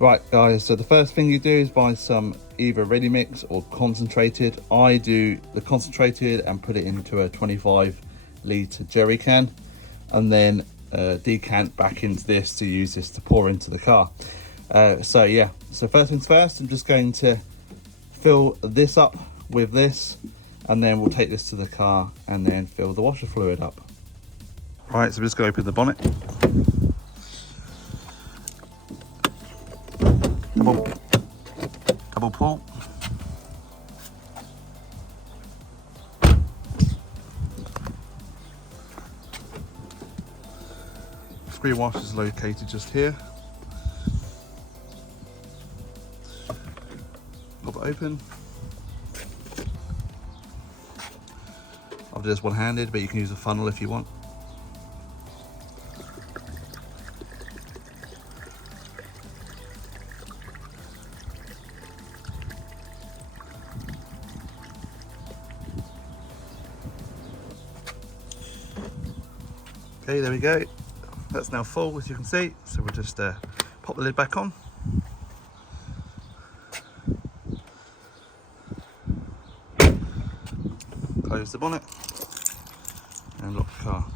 Right guys, so the first thing you do is buy some either ready mix or concentrated. I do the concentrated and put it into a 25-litre jerry can, and then decant back into this to use this to pour into the car. So yeah, so first things first, I'm just going to fill this up with this, and then we'll take this to the car and then fill the washer fluid up. Right, so I'm just going to open the bonnet. Double pull. Screen wash is located just here. Pop it open. I'll do this one-handed, but you can use a funnel if you want. Okay, there we go. That's now full, as you can see. So we'll just pop the lid back on. Close the bonnet and lock the car.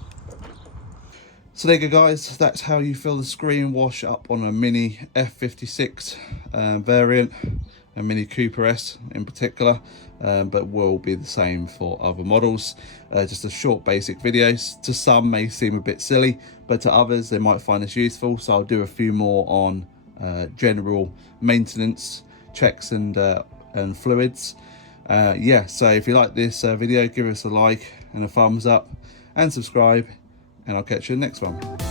So there you go guys, that's how you fill the screen wash up on a Mini F56 variant, a Mini Cooper S in particular, but will be the same for other models. Just a short basic video. To some may seem a bit silly, but to others they might find this useful, so I'll do a few more on general maintenance checks and fluids. Yeah, so if you like this video, give us a like and a thumbs up and subscribe, and I'll catch you in the next one.